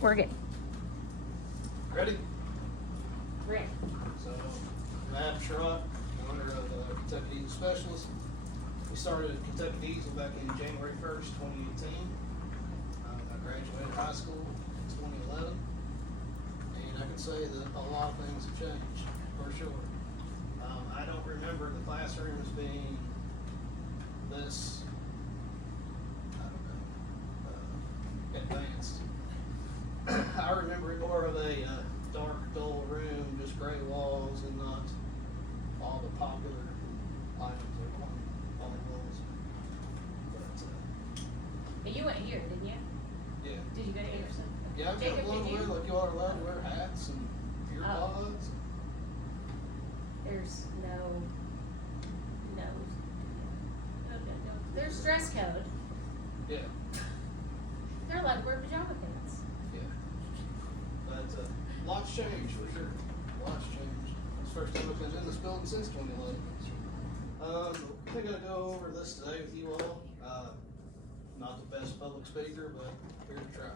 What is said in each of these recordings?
We're good. Ready? Ready. So, Matt Truck, owner of Kentucky Diesel Specialist. We started at Kentucky Diesel back in January 1st, 2018. I graduated high school in 2011. And I can say that a lot of things have changed, for sure. I don't remember the classrooms being this, advanced. I remember it more of a dark, dull room, just gray walls, and not all the popular items that were on the walls. But you went here, didn't you? Yeah. Did you go to Anderson? Yeah, I've got Jacob, a little did you? bit like you are allowed to wear hats and ear Oh. pods. There's no. There's dress code. Yeah, They're allowed to wear pajama pants. yeah. But lots changed for sure. Lots changed. It's the first time I've been in this building since 2011. I think I'll go over this today with you all. Not the best public speaker, but here to try.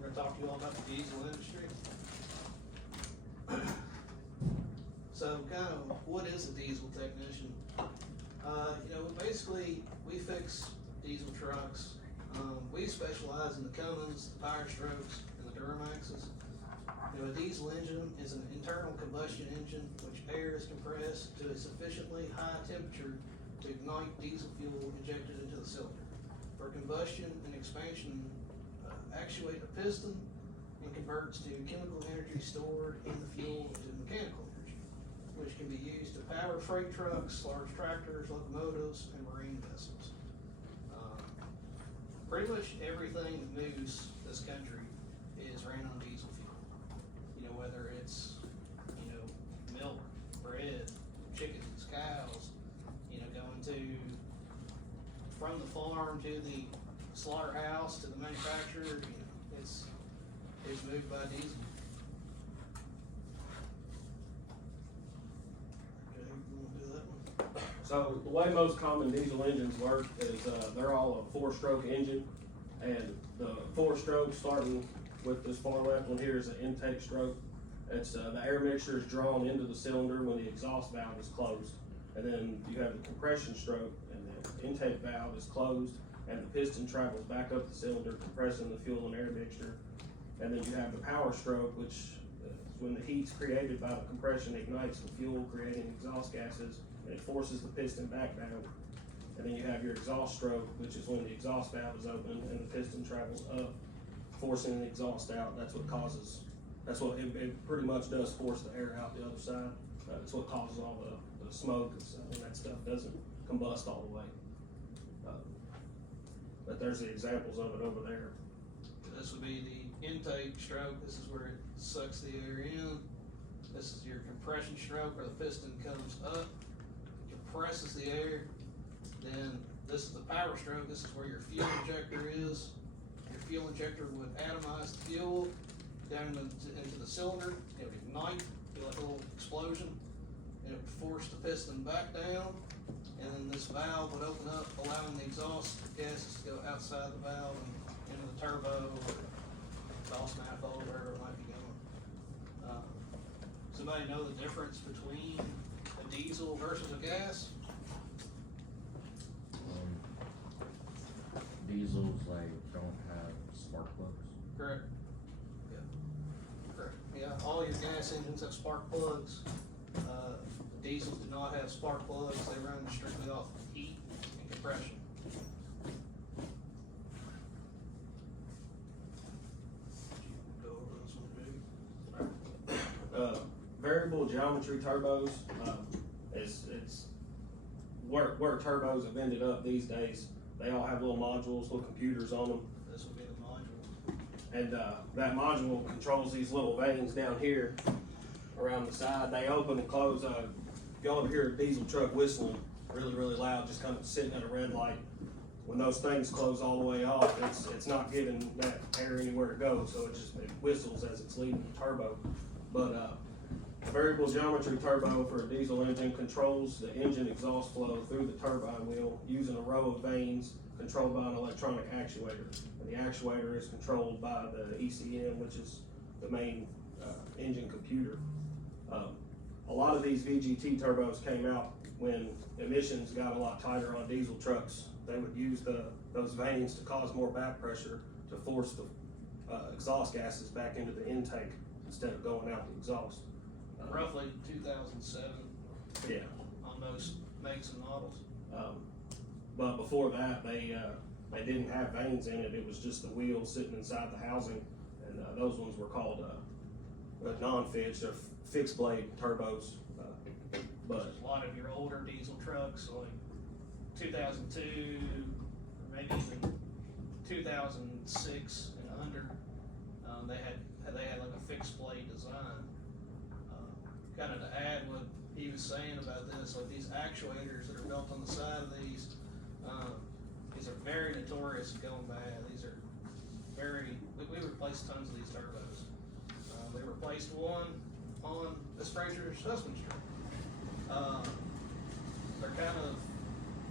We're gonna talk to you all about the diesel industry. So kind of what is a diesel technician? Basically we fix diesel trucks. We specialize in the Cummins, the Power Strokes, and the Duramaxes. A diesel engine is an internal combustion engine which air is compressed to a sufficiently high temperature to ignite diesel fuel injected into the cylinder. For combustion and expansion, actuate a piston and converts to chemical energy stored in the fuel into mechanical energy, which can be used to power freight trucks, large tractors, locomotives, and marine vessels. Pretty much everything that moves this country is ran on diesel fuel. Whether it's, milk, bread, chickens, cows, going to, from the farm to the slaughterhouse to the manufacturer, it's moved by diesel. Okay, you wanna do that one? So the way most common diesel engines work is they're all a 4-stroke engine, and the 4-stroke, starting with this far left one here, is an intake stroke. It's the air mixture is drawn into the cylinder when the exhaust valve is closed, and then you have the compression stroke, and the intake valve is closed, and the piston travels back up the cylinder, compressing the fuel and air mixture. And then you have the power stroke, which is when the heat's created by the compression ignites the fuel, creating exhaust gases, and it forces the piston back down. And then you have your exhaust stroke, which is when the exhaust valve is open and the piston travels up, forcing the exhaust out. That's what it pretty much does, force the air out the other side. That's what causes all the smoke and stuff, and that stuff doesn't combust all the way. But there's the examples of it over there. This would be the intake stroke. This is where it sucks the air in. This is your compression stroke, where the piston comes up, compresses the air. Then this is the power stroke. This is where your fuel injector is. Your fuel injector would atomize the fuel down into the cylinder. It would ignite, be like a little explosion, and it would force the piston back down. And then this valve would open up, allowing the exhaust gases to go outside the valve and into the turbo or exhaust manifold, wherever it might be going. Somebody know the difference between a diesel versus a gas? Diesels don't have spark plugs. Correct. Yeah. Correct. Yeah, all your gas engines have spark plugs. Diesels do not have spark plugs. They run strictly off heat and compression. Go over this one, Jake. Variable geometry turbos, it's where turbos have ended up these days. They all have little modules, little computers on them. This will be the module. And that module controls these little vanes down here around the side. They open and close. If y'all ever hear a diesel truck whistling really, really loud, just kind of sitting at a red light, when those things close all the way off, it's not giving that air anywhere to go, so it whistles as it's leaving the turbo. But a variable geometry turbo for a diesel engine controls the engine exhaust flow through the turbine wheel using a row of vanes controlled by an electronic actuator. And the actuator is controlled by the ECM, which is the main engine computer. A lot of these VGT turbos came out when emissions got a lot tighter on diesel trucks. They would use those vanes to cause more back pressure to force the exhaust gases back into the intake instead of going out the exhaust. Roughly 2007 Yeah. on most makes and models. But before that, they didn't have vanes in it. It was just the wheels sitting inside the housing, and those ones were called non-fixed or fixed blade turbos. But A lot of your older diesel trucks, like 2002, or maybe even 2006 and under, they had like a fixed blade design. Kind of to add what he was saying about this, like these actuators that are built on the side of these are very notorious at going bad. These are we replaced tons of these turbos. We replaced one on this Fraser's husband truck. They're kind of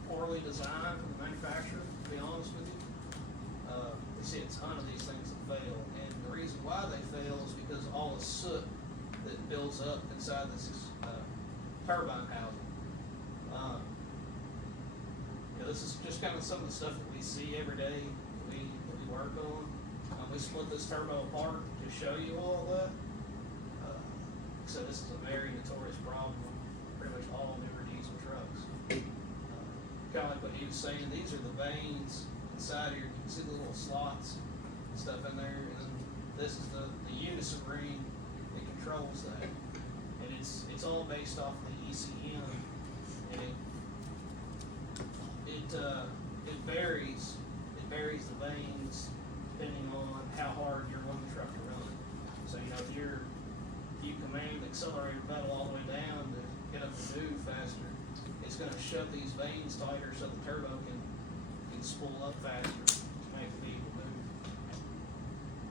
poorly designed from the manufacturer, to be honest with you. We see a ton of these things that fail, and the reason why they fail is because of all the soot that builds up inside this turbine housing. This is just kind of some of the stuff that we see every day that we work on. We split this turbo apart to show you all that. So this is a very notorious problem on pretty much all newer diesel trucks. Kind of like what he was saying, these are the vanes inside here. You can see the little slots and stuff in there, and then this is the unison ring that controls that. And it's all based off the ECM, and it varies. It varies the vanes depending on how hard you're wanting the truck to run. So if you command the accelerator pedal all the way down to get up and move faster, it's going to shove these vanes tighter so the turbo can spool up faster to make the vehicle move.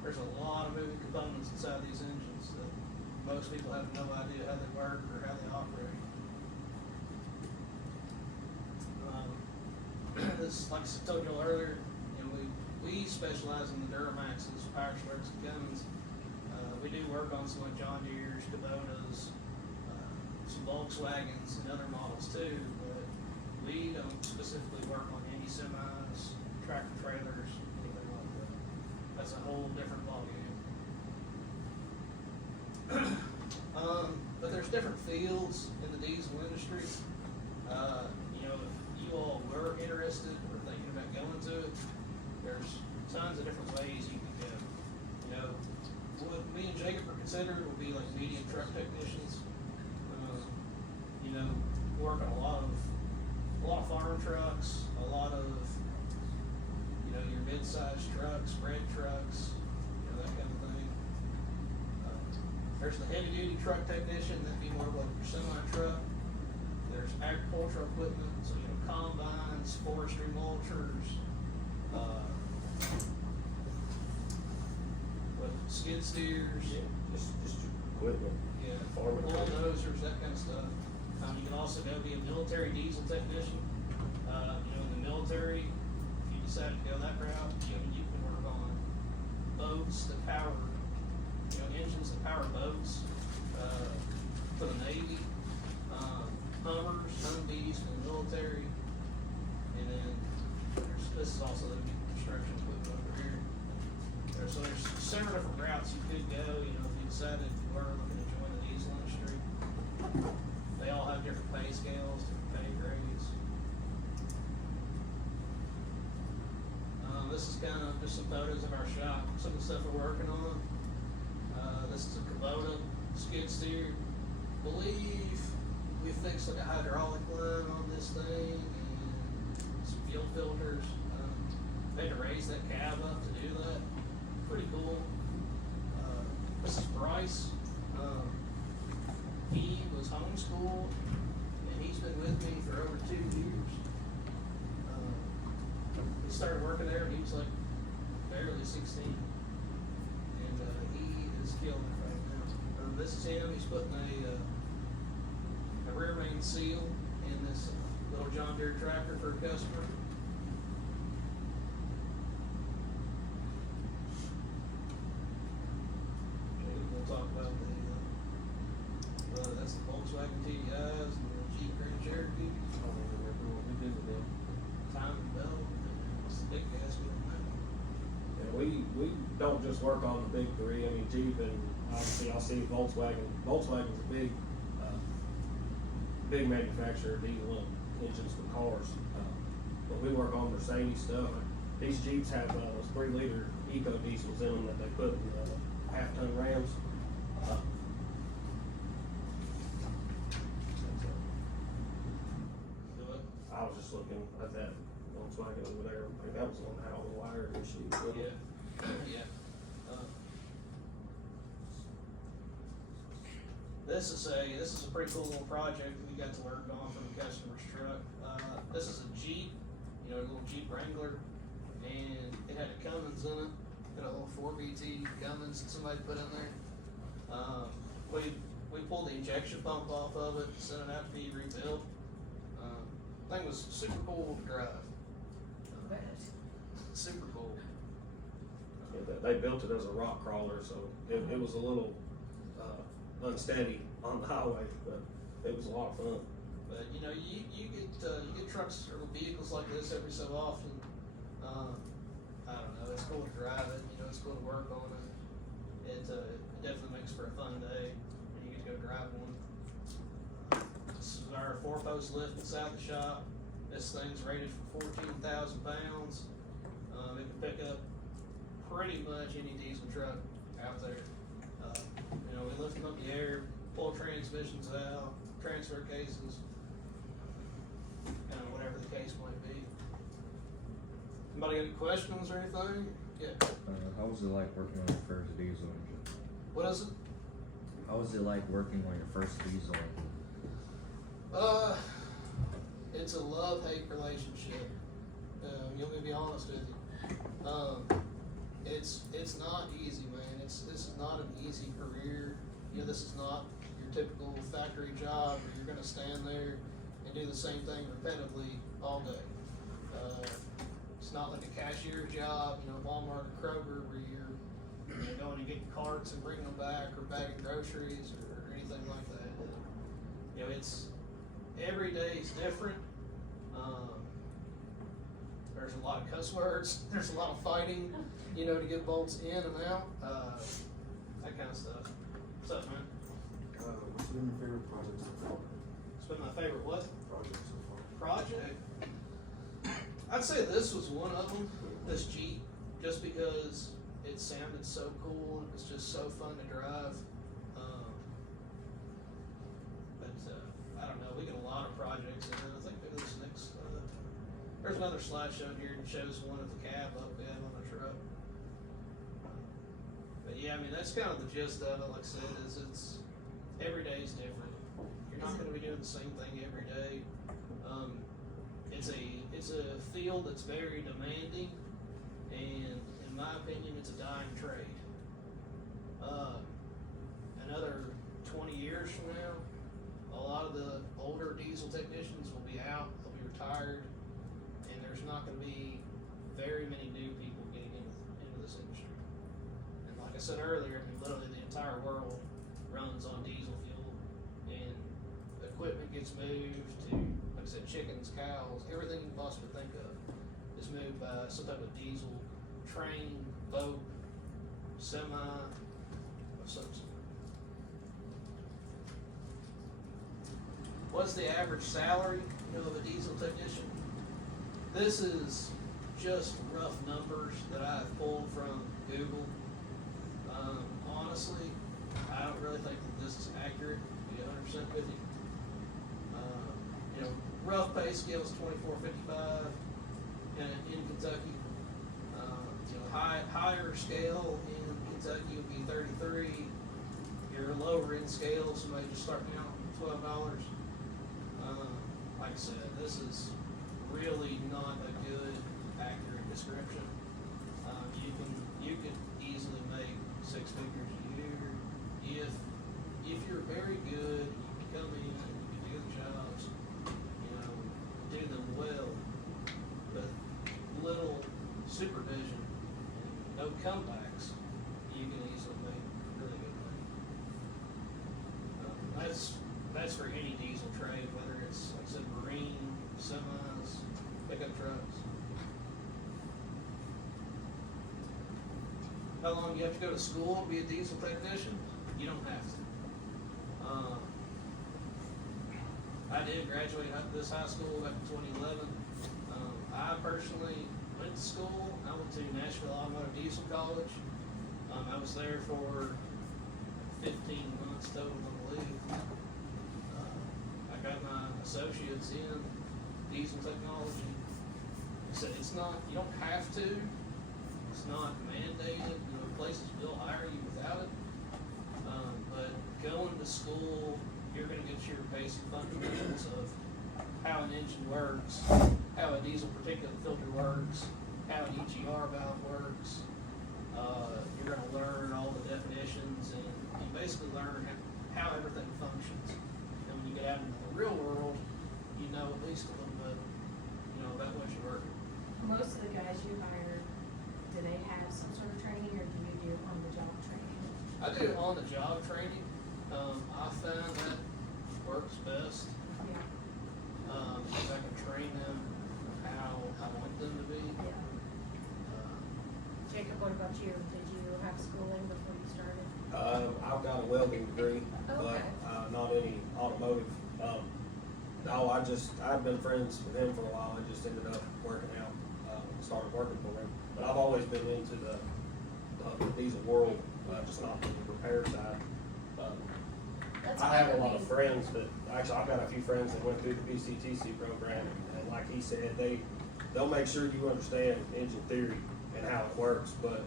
There's a lot of moving components inside these engines that most people have no idea how they work or how they operate. This, like I told you earlier, we specialize in the Duramaxes, Power Strokes, and Cummins. We do work on some like John Deere's, Kubotas, some Volkswagens, and other models too, but we don't specifically work on any semis, tractor trailers, anything like that. That's a whole different ballgame. But there's different fields in the diesel industry. If you all were interested or thinking about going to it, there's tons of different ways you can go. What me and Jacob are considered will be like medium truck technicians. Work on a lot of farm trucks, a lot of your mid-sized trucks, bread trucks, that kind of thing. There's the heavy-duty truck technician, that'd be more like your semi-truck. There's agricultural equipment, so combines, forestry mulchers, skid steers, just equipment. Farming. Bulldozers, that kind of stuff. You can also go be a military diesel technician. In the military, if you decide to go that route, you can work on boats that power, engines that power boats for the Navy, Hummers, Humvees for the military, and then this is also the construction equipment over here. So there's several different routes you could go, if you decided you were looking to join the diesel industry. They all have different pay scales, different pay grades. This is kind of just some photos of our shop, some of the stuff we're working on. This is a Kubota skid steer. I believe we fixed like a hydraulic line on this thing and some fuel filters. They had to raise that cab up to do that. Pretty cool. This is Bryce. He was homeschooled and he's been with me for over 2 years. He started working there when he was like barely 16. And he is killing it right now. This is him. He's putting a rear main seal in this little John Deere tractor for a customer. we don't just work on the big three. I mean, Jeep and obviously I see Volkswagen. Volkswagen's a big manufacturer of diesel engines for cars. But we work on Mercedes stuff. These Jeeps have those 3-liter eco diesels in them that they put in half-ton Rams. Do it. I was just looking at that Volkswagen over there. I think that was on how the wire issue. Yeah. This is a pretty cool little project we got to work on for the customer's truck. This is a Jeep, a little Jeep Wrangler, and it had a Cummins in it. Got a little 4BT Cummins that somebody put in there. We pulled the injection pump off of it, sent it out to be rebuilt. Thing was super cool to drive. Bet. Super cool. Yeah, they built it as a rock crawler, so it was a little unsteady on the highway, but it was a lot of fun. But you get trucks or vehicles like this every so often. I don't know. It's cool to drive it. It's cool to work on it. It definitely makes for a fun day when you get to go drive one. This is our 4-post lift inside the shop. This thing's rated for 14,000 pounds. It can pick up pretty much any diesel truck out there. We lift them up in the air, pull transmissions out, transfer cases, whatever the case might be. Anybody got any questions or anything? Yeah. How was it like working on your first diesel engine? What is it? How was it like working on your first diesel engine? It's a love-hate relationship. Let me be honest with you. It's not easy, man. This is not an easy career. This is not your typical factory job where you're gonna stand there and do the same thing repetitively all day. It's not like a cashier job, Walmart or Kroger, where you're going to get carts and bringing them back, or bagging groceries or anything like that. It's every day is different. There's a lot of cuss words. There's a lot of fighting, to get bolts in and out. That kind of stuff. What's up, man? What's been your favorite project so far? It's been my favorite what? Project so far. Project? I'd say this was one of them, this Jeep, just because it sounded so cool. It was just so fun to drive. I don't know, we got a lot of projects, and I think maybe this next, there's another slideshow here that shows one of the cab up we have on the truck. But yeah, that's kind of the gist of it. Like I said, it's every day is different. You're not going to be doing the same thing every day. It's a field that's very demanding, and in my opinion, it's a dying trade. Another 20 years from now, a lot of the older diesel technicians will be out, they'll be retired, and there's not going to be very many new people getting into this industry. And like I said earlier, literally the entire world runs on diesel fuel, and equipment gets moved to, like I said, chickens, cows, everything you can possibly think of is moved by some type of diesel train, boat, semi, of some sort. What's the average salary, of a diesel technician? This is just rough numbers that I've pulled from Google. Honestly, I don't really think that this is accurate, to be 100% with you. Rough pay scale is $24.55 in Kentucky. Higher scale in Kentucky would be $33. Your lower end scale, somebody just starting out, $12. Like I said, this is really not a good, accurate description. You can easily make 6 figures a year if you're very good. You can come in, you can do the jobs, do them well, but little supervision and no comebacks, you can easily make really good money. That's for any diesel trade, whether it's, like I said, marine, semis, pickup trucks. how long you have to go to school to be a diesel technician? You don't have to. I did graduate out of this high school back in 2011. I personally went to school. I went to Nashville Automotive Diesel College. I was there for 15 months total, I believe. I got my associates in diesel technology. So it's not, you don't have to. It's not mandated. You know, places will hire you without it. But going to school, you're gonna get your basic fundamentals of how an engine works, how a diesel particulate filter works, how an EGR valve works. You're gonna learn all the definitions, and you basically learn how everything functions. And when you get out into the real world, you know at least a little bit, you know, about what you're working. Most of the guys you hire, do they have some sort of training, or do you do on-the-job training? I do on-the-job training. I found that works best. Yeah, If I can train them how I want them to be. yeah. Jacob, what about you? Did you have schooling before you started? I've got a welding degree, but, Okay. not any automotive. No, I've been friends with him for a while, I just ended up working out, started working for him. But I've always been into the diesel world, just not the repair side. That's I have good. a lot of friends I've got a few friends that went through the BCTC program, and like he said, they'll make sure you understand engine theory and how it works, but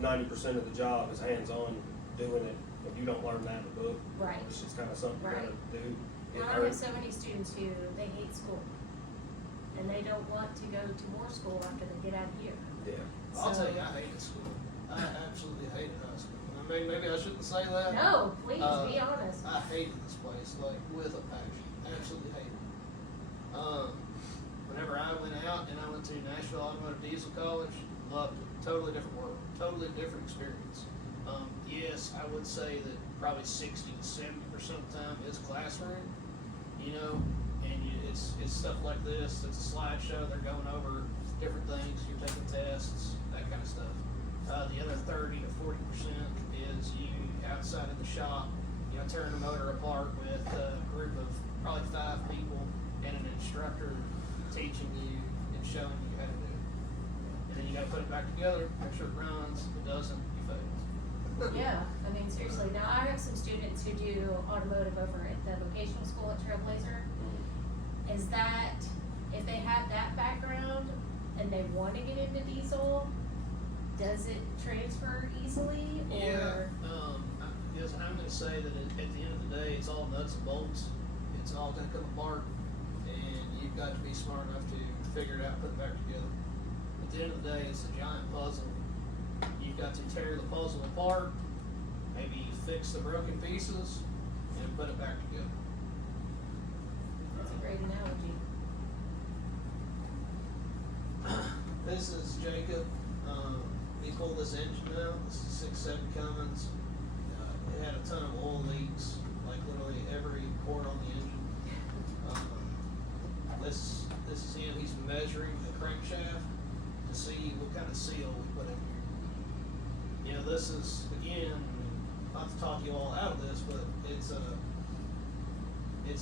90% of the job is hands-on doing it. If you don't learn that in the book, Right. it's just kind of something you gotta do. It Well, I have hurts. so many students who, they hate school. And they don't want to go to more school after they get out of here. Yeah. I'll So- tell you, I hated school. I absolutely hated high school. I mean, maybe I shouldn't say that. No, please, be Uh, honest. I hated this place, like, with a passion. Absolutely hated it. Whenever I went out and I went to Nashville Automotive Diesel College, loved it. Totally different world. Totally different experience. Yes, I would say that probably 60 to 70% of the time is classroom, you know, and it's stuff like this. It's a slideshow. They're going over different things. You're taking tests, that kind of stuff. The other 30 to 40% is you outside of the shop, you know, tearing the motor apart with a group of probably 5 people and an instructor teaching you and showing you how to do it. And then you gotta put it back together, make sure it runs. If it doesn't, you fail. Yeah, I mean, seriously. Now, I have some students who do automotive over at the vocational school at Trailblazer. Is that, if they have that background and they want to get into diesel, does it transfer easily, or? Yeah, yes, I'm gonna say that at the end of the day, it's all nuts and bolts. It's all gonna come apart, and you've got to be smart enough to figure it out, put it back together. At the end of the day, it's a giant puzzle. You've got to tear the puzzle apart, maybe fix the broken pieces, and put it back together. That's a great analogy. This is Jacob. He pulled this engine out. This is 6.7 Cummins. It had a ton of oil leaks, like literally every port on the engine. This is him. He's measuring the crankshaft to see what kind of seal we put in here. You know, this is again, not to talk you all out of this, but it's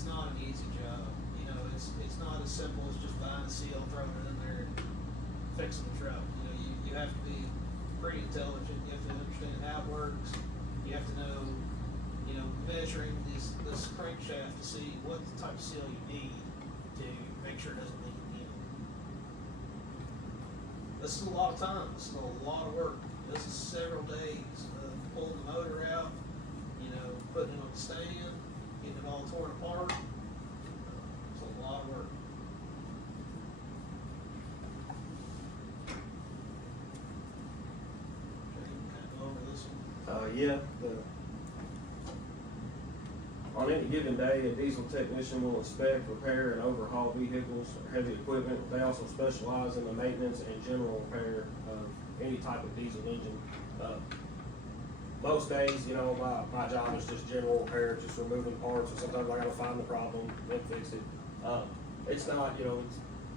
not an easy job. You know, it's not as simple as just buying a seal, throwing it in there, and fixing the truck. You know, you have to be pretty intelligent. You have to understand how it works. You have to know, you know, measuring this crankshaft to see what type of seal you need to make sure it doesn't leak again. This is a lot of time. This is a lot of work. This is several days of pulling the motor out, you know, putting it on the stand, getting it all torn apart. It's a lot of work. Kind of go over this one. Yeah, on any given day, a diesel technician will inspect, repair, and overhaul vehicles or heavy equipment. They also specialize in the maintenance and general repair of any type of diesel engine. Most days, you know, my job is just general repair, just removing parts, or sometimes I gotta find the problem and fix it. It's not, you know,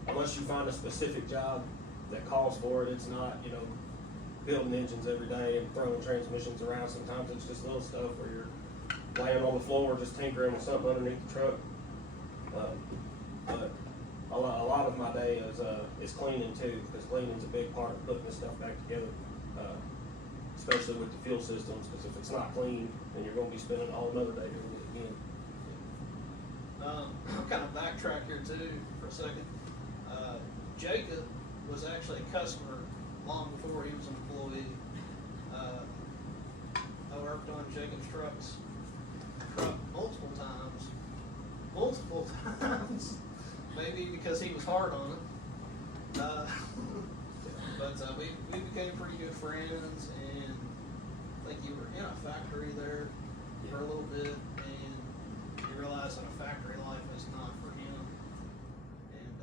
unless you find a specific job that calls for it, it's not, you know, building engines every day and throwing transmissions around. Sometimes it's just little stuff where you're laying on the floor just tinkering with something underneath the truck. But a lot of my day is cleaning too, because cleaning's a big part of putting this stuff back together, especially with the fuel systems, because if it's not clean, then you're gonna be spending a whole another day doing it again. I'll kind of backtrack here too for a second. Jacob was actually a customer long before he was an employee. I worked on Jacob's truck multiple times, maybe because he was hard on it. But we became pretty good friends, and I think you were in a factory there for a little bit, and you realized that a factory life is not for him, and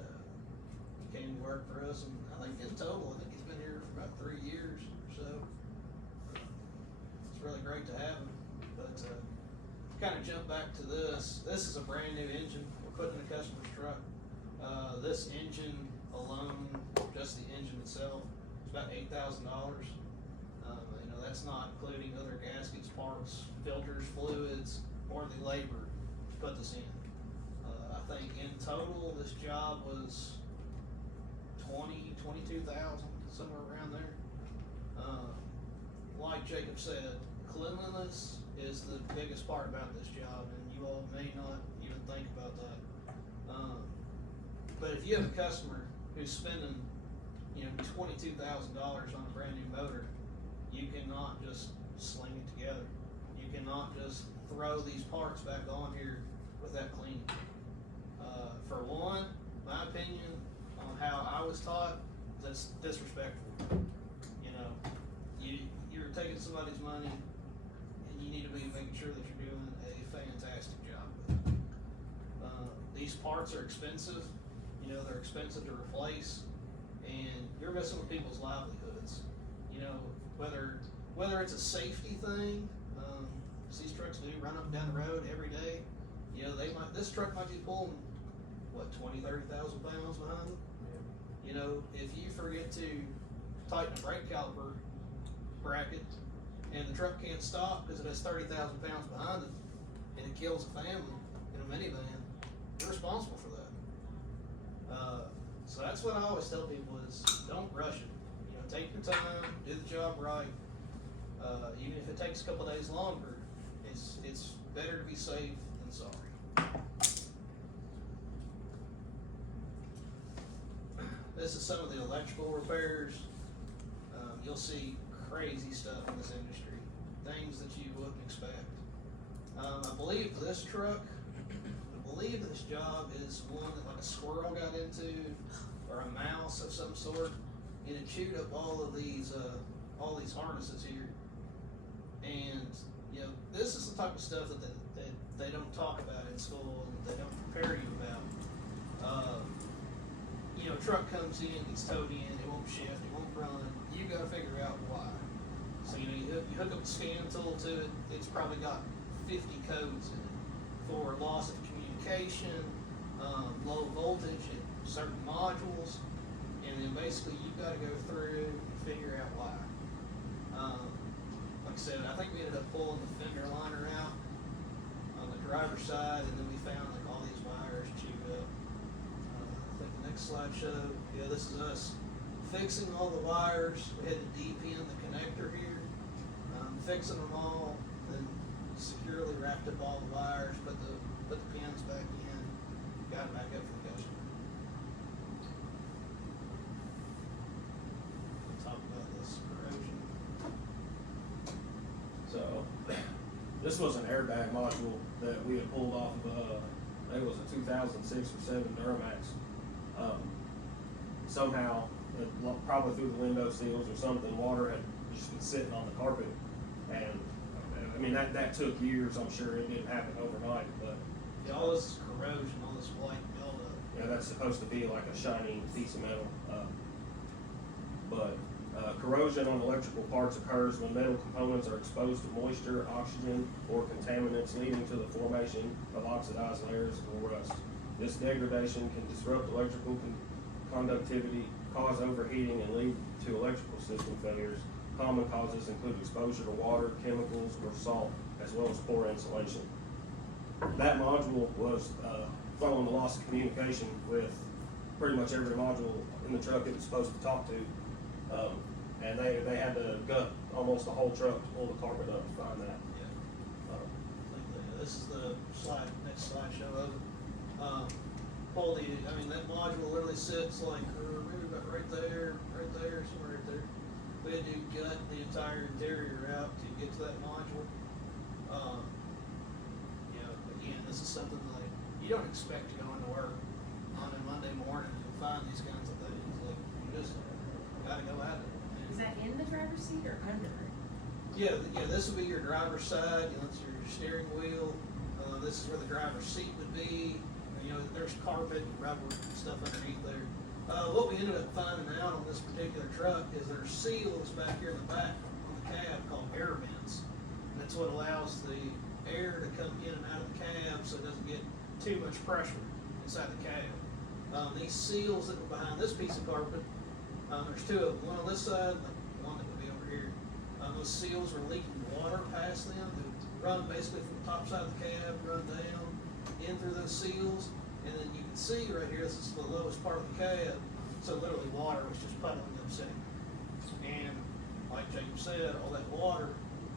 he came to work for us, and I think in total, he's been here for about 3 years or so. It's really great to have him, but kind of jump back to this. This is a brand new engine we're putting in the customer's truck. This engine alone, just the engine itself, is about $8,000. That's not including other gaskets, parts, filters, fluids, or the labor to put this in. I think in total, this job was $22,000, somewhere around there. Like Jacob said, cleanliness is the biggest part about this job, and you all may not even think about that. But if you have a customer who's spending, $22,000 on a brand new motor, you cannot just sling it together. You cannot just throw these parts back on here without cleaning. For one, my opinion on how I was taught, that's disrespectful. You're taking somebody's money, and you need to be making sure that you're doing a fantastic job with it. These parts are expensive. They're expensive to replace, and you're messing with people's livelihoods. Whether it's a safety thing, these trucks do run up and down the road every day. This truck might be pulling, 20,000-30,000 pounds behind them. If you forget to tighten a brake caliper bracket, and the truck can't stop because it has 30,000 pounds behind it, and it kills a family in a minivan, you're responsible for that. So that's what I always tell people is, don't rush it. Take your time, do the job right. Even if it takes a couple days longer, it's better to be safe than sorry. This is some of the electrical repairs. You'll see crazy stuff in this industry, things that you wouldn't expect. I believe this job is one that like a squirrel got into, or a mouse of some sort, and it chewed up all these harnesses here. And this is the type of stuff that they don't talk about in school, and they don't prepare you about. Truck comes in, gets towed in, it won't shift, it won't run. You got to figure out why. So you hook up a scan tool to it. It's probably got 50 codes in it for loss of communication, low voltage at certain modules, and then basically you've got to go through and figure out why. Like I said, I think we ended up pulling the fender liner out on the driver's side, and then we found like all these wires chewed up. I think the next slide showed, this is us fixing all the wires. We had to de-pin the connector here, fixing them all, then securely wrapped up all the wires, put the pins back in, got it back up for the customer. We'll talk about this corrosion. So, this was an airbag module that we had pulled off of, I think it was a 2006 or 7 Duramax. Somehow, probably through the window seals or something, water had just been sitting on the carpet. And, I mean, that took years, I'm sure. It didn't happen overnight, but. Yeah, all this corrosion, all this white buildup. Yeah, that's supposed to be like a shiny piece of metal. But corrosion on electrical parts occurs when metal components are exposed to moisture, oxygen, or contaminants, leading to the formation of oxidized layers or rust. This degradation can disrupt electrical conductivity, cause overheating and lead to electrical system failures. Common causes include exposure to water, chemicals, or salt, as well as poor insulation. That module was following the loss of communication with pretty much every module in the truck it was supposed to talk to. And they had to gut almost the whole truck to pull the carpet up to find that. This is the next slideshow of it. That module literally sits like, maybe about right there, somewhere right there. We had to gut the entire interior out to get to that module. Again, this is something like, you don't expect to go into work on a Monday morning and find these kinds of things, like, you just gotta go at it. Is that in the driver's seat or under it? Yeah, this would be your driver's side, that's your steering wheel, this is where the driver's seat would be, there's carpet and rubber and stuff underneath there. What we ended up finding out on this particular truck is there's seals back here in the back on the cab called air vents. And that's what allows the air to come in and out of the cab so it doesn't get too much pressure inside the cab. These seals that were behind this piece of carpet, there's two of them, one on this side, like one that would be over here. Those seals were leaking water past them, that would run basically from the top side of the cab, run down, in through those seals, and then you can see right here, this is the lowest part of the cab, so literally water was just puddling up sitting. And like Jacob said, all that water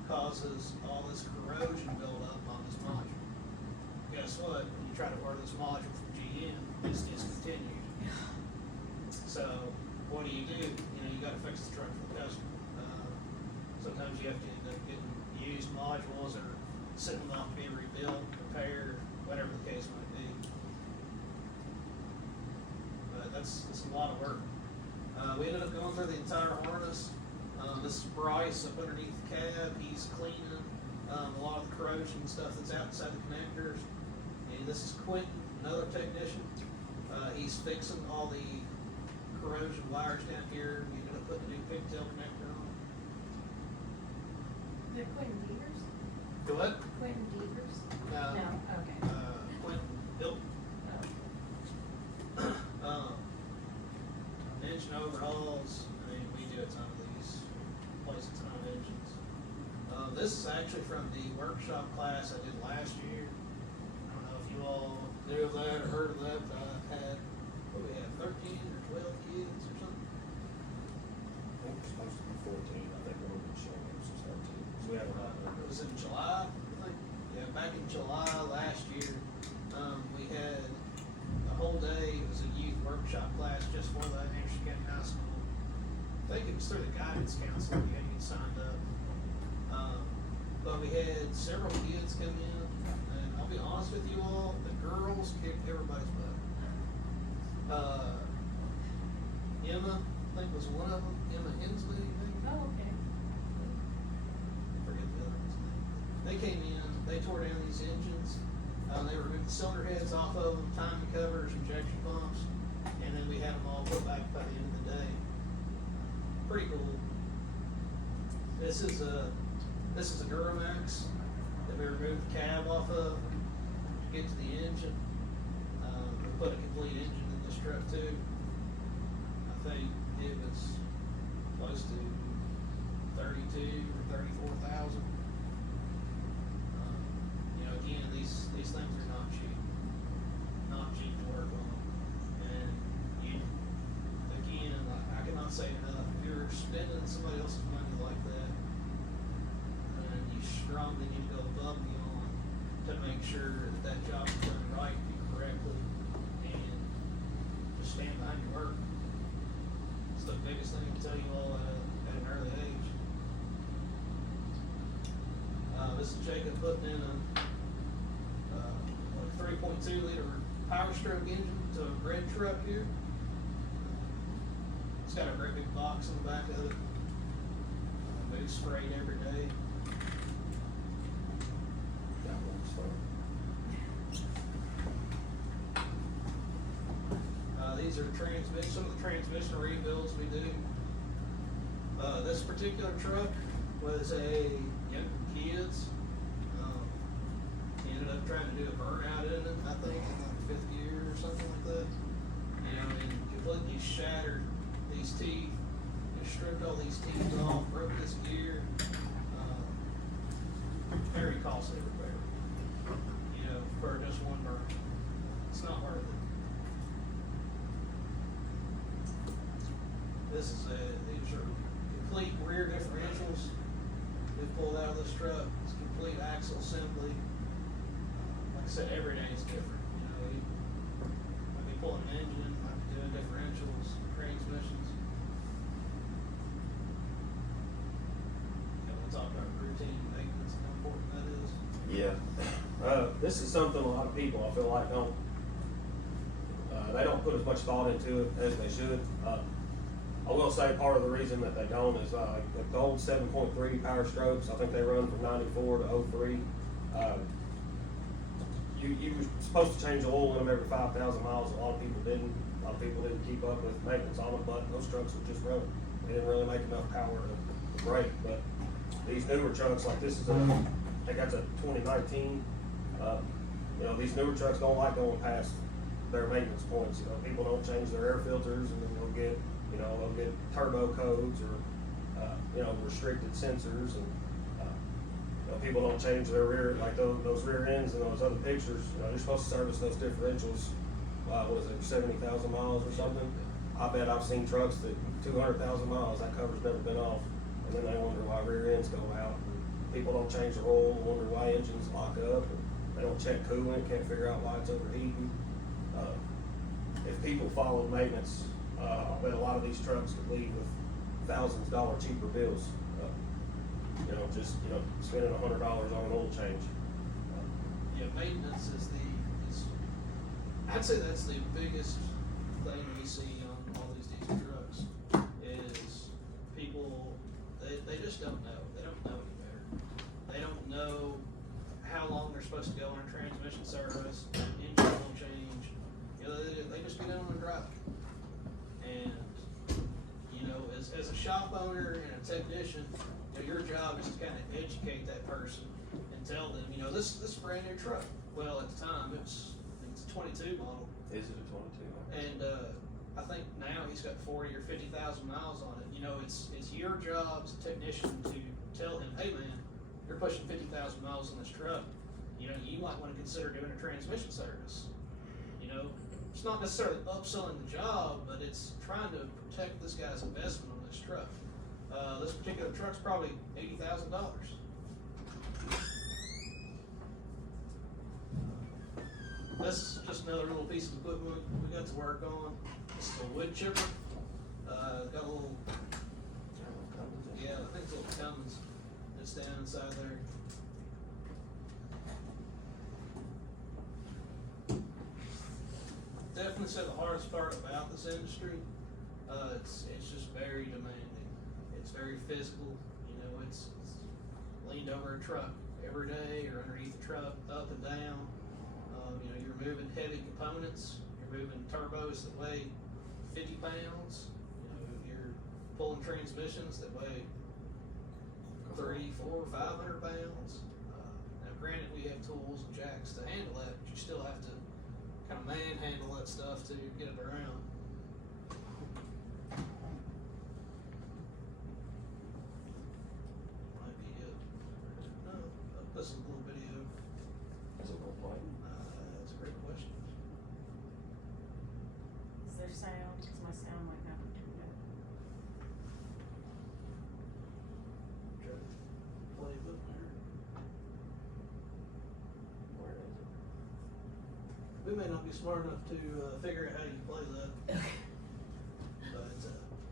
causes all this corrosion buildup on this module. Guess what? When you try to order this module from GM, it's discontinued. So what do? You gotta fix the truck for the customer. Sometimes you have to end up getting used modules or sending them off to be rebuilt, repaired, whatever the case might be. But that's a lot of work. We ended up going through the entire harness. This is Bryce up underneath the cab. He's cleaning a lot of the corrosion and stuff that's outside the connectors. And this is Quentin, another technician. He's fixing all the corrosion wires down here. We ended up putting a new pigtail connector on. Is it Quentin Devers? Do what? Quentin Devers? No. No, okay. Quentin Bill. Engine overhauls. We do a ton of these. Place a ton of engines. This is actually from the workshop class I did last year. I don't know if you all knew of that or heard of that. I had, 13 or 12 kids or something. I think it's supposed to be 14. I think we're going to show them since 13. So we have a lot of It was in July, I think. Yeah, back in July last year, we had a whole day. It was a youth workshop class just for the Anderson County High School. I think it was through the guidance counselor. We had to get signed up. But we had several kids come in, and I'll be honest with you all, the girls kicked everybody's butt. Emma, I think was one of them. Emma Hensley, I think. Oh, okay. Forget the other one's name. They came in, they tore down these engines, they removed the cylinder heads off of them, timing covers, injection pumps, and then we had them all put back by the end of the day. Pretty cool. This is a Duramax that we removed the cab off of to get to the engine. We put a complete engine in this truck too. I think it was close to 32 or 34,000. Again, these things are not cheap to work on. And I cannot say enough. If you're spending somebody else's money like that, then you strongly need to go above and beyond to make sure that job is done right and correctly, and just stand behind your work. It's the biggest thing I can tell you all at an early age. This is Jacob putting in a 3.2 liter Power Stroke engine to a bread truck here. It's got a great big box on the back of it. Moves sprayed every day. that one's fun. These are some of the transmission rebuilds we do. This particular truck was a young kids. He ended up trying to do a burnout in it, I think, in like 5th gear or something like that. And completely shattered the these teeth, they stripped all these teeth off, broke this gear. Very costly repair, you know, for just one burn. It's not worth it. These are complete rear differentials we pulled out of this truck. It's complete axle assembly. Like I said, every day is different. You know, you might be pulling an engine, might be doing differentials, transmissions. We'll talk about routine maintenance and how important that is. Yeah. This is something a lot of people, I feel like, don't, they don't put as much thought into it as they should. I will say part of the reason that they don't is, the old 7.3 Power Strokes, I think they run from 94 to 03. You were supposed to change the oil in them every 5,000 miles. A lot of people didn't. A lot of people didn't keep up with maintenance on them, but those trucks would just run. They didn't really make enough power to brake. But these newer trucks, like this is I think that's a 2019. You know, these newer trucks don't like going past their maintenance points. You know, people don't change their air filters, and then they'll get turbo codes or restricted sensors, and people don't change their rear, like those rear ends and those other pictures. You know, they're supposed to service those differentials. Was it 70,000 miles or something? I bet I've seen trucks that 200,000 miles, that cover's never been off, and then they wonder why rear ends go out. And people don't change their oil, wonder why engines lock up. And they don't check coolant, can't figure out why it's overheating. If people followed maintenance, I bet a lot of these trucks could leave with thousands of dollars cheaper bills. Spending $100 on an oil change. Yeah, maintenance is I'd say that's the biggest thing we see on all these diesel trucks is people, they just don't know. They don't know any better. They don't know how long they're supposed to go on a transmission service, engine oil change. You know, they just get in and drive. And, you know, as a shop owner and a technician, your job is to kind of educate that person and tell them, you know, this is a brand new truck. Well, at the time, it's a 22 model. Is it a 22? And I think now he's got 40 or 50,000 miles on it. You know, it's your job as a technician to tell him, hey man, you're pushing 50,000 miles on this truck. You know, you might want to consider doing a transmission service. You know, it's not necessarily upselling the job, but it's trying to protect this guy's investment on this truck. This particular truck's probably $80,000. This is just another little piece of equipment we got to work on. This is a wood chipper. Got a little, yeah, I think it's a little Cummins that's down inside there. Definitely say the hardest part about this industry, it's just very demanding. It's very physical, you know, it's leaned over a truck every day or underneath the truck, up and down. You know, you're moving heavy components, you're moving turbos that weigh 50 pounds, you know, you're pulling transmissions that weigh 300, 400, 500 pounds. Now granted, we have tools and jacks to handle that, but you still have to kind of manhandle that stuff to get it around. Might be I'll put some little video. Is it one point? That's a great question. Is there sound? Cause my sound might not be too good. Try to play with there. Where is it? We may not be smart enough to figure out how you play that. But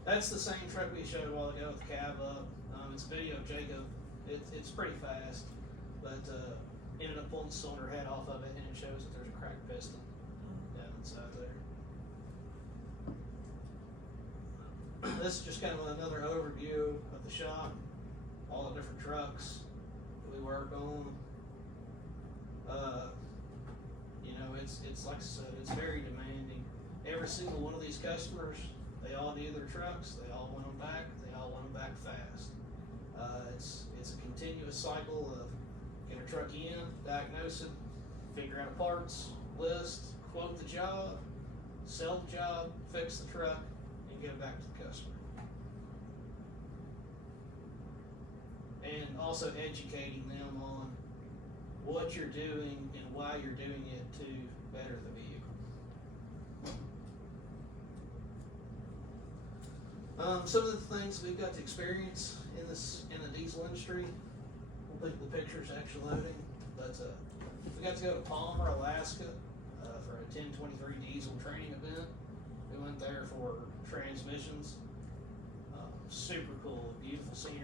that's the same truck we showed a while ago with the cab up. It's a video of Jacob. It's pretty fast, but ended up pulling the cylinder head off of it, and it shows that there's a cracked piston down inside there. This is just kind of another overview of the shop, all the different trucks that we work on. You know, it's like I said, it's very demanding. Every single one of these customers, they all need their trucks, they all want them back, they all want them back fast. It's a continuous cycle of get a truck in, diagnose it, figure out parts, list, quote the job, sell the job, fix the truck, and give it back to the customer. And also educating them on what you're doing and why you're doing it to better the vehicle. Some of the things we've got to experience in the diesel industry, we'll put the pictures actually loading, but we got to go to Palmer, Alaska, for a 1023 diesel training event. We went there for transmissions. Super cool, beautiful scenery. I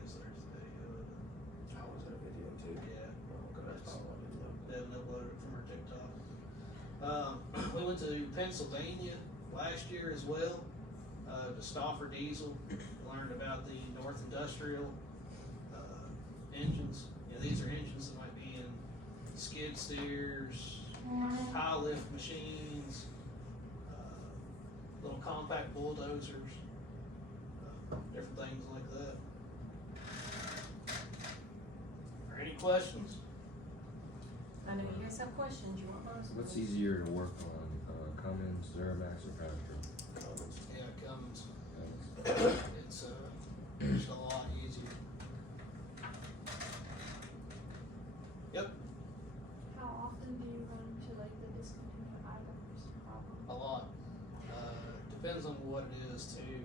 guess there's the video of it. I was in a video too. Yeah. Okay, that's all I didn't know. They haven't uploaded it from our TikTok. We went to Pennsylvania last year as well, to Stauffer Diesel. Learned about the North Industrial engines. These are engines that might be in skid steers, high lift machines, little compact bulldozers, different things like that. Are any questions? I know you guys have questions, you want those? What's easier to work on, Cummins, Duramax, or Powertrain? Comments? Yeah, Cummins. Cummins. It's just a lot easier. Yep, How often do you run into like the discontinued items problem? a lot. Depends on what it is too.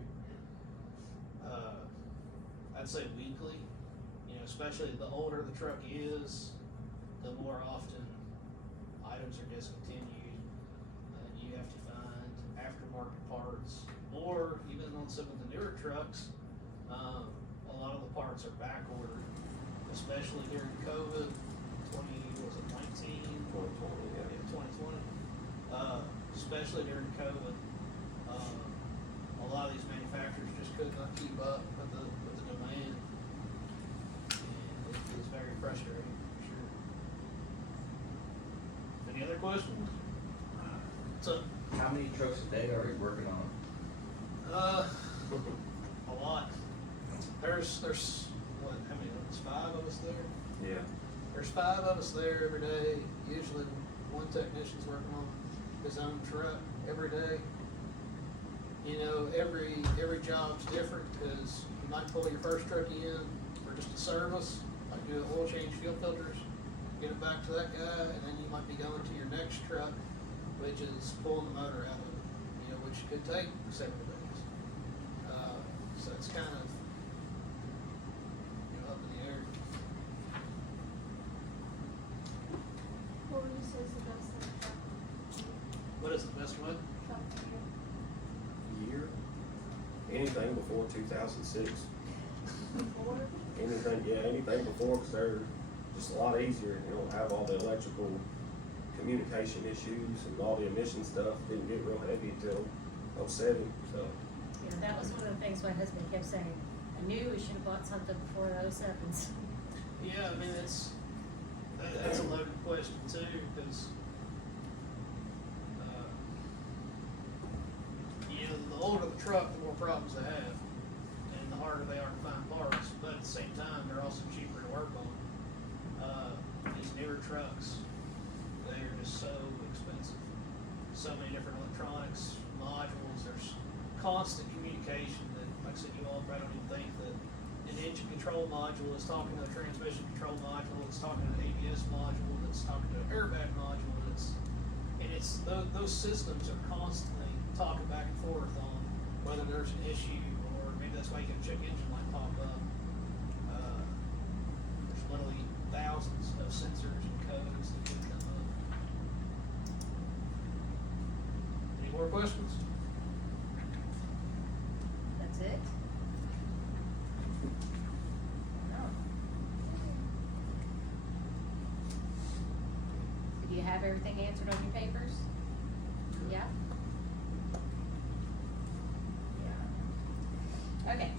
I'd say weekly, especially the older the truck is, the more often items are discontinued. And you have to find aftermarket parts, or even on some of the newer trucks, a lot of the parts are back ordered, especially during COVID, 2019? 2020, yeah. 2020. Especially during COVID, a lot of these manufacturers just could not keep up with the demand. And it was very frustrating, for sure. Any other questions? So, How many trucks a day are you working on? a lot. There's what, how many, there's 5 of us there? Yeah. There's 5 of us there every day. Usually one technician's working on his own truck every day. Every job's different, because you might pull your first truck in for just a service, like do an oil change, fuel filters, get it back to that guy, and then you might be going to your next truck, which is pulling the motor out of it, which could take several days. So it's kind of, up in the air. What would you say is the best thing truck? What is the best one? Truck for you? Year? Anything before 2006. Before? Anything before, because they're just a lot easier. You don't have all the electrical communication issues and all the emission stuff. Didn't get real heavy until 07, so. That was one of the things my husband kept saying, I knew we should have bought something before the 07s. Yeah, I mean, that's a loaded question too, because, the older the truck, the more problems they have, and the harder they are to find parts, but at the same time, they're also cheaper to work on. These newer trucks, they are just so expensive. So many different electronics, modules, there's constant communication that, like I said, you all probably don't even think that an engine control module is talking to a transmission control module, it's talking to an ABS module, it's talking to an airbag module, those systems are constantly talking back and forth on whether there's an issue, or maybe that's why you get a check engine light pop up. There's literally thousands of sensors and codes that could come up. Any more questions? That's it? Did you have everything answered on your papers? Yeah? Yeah. Okay,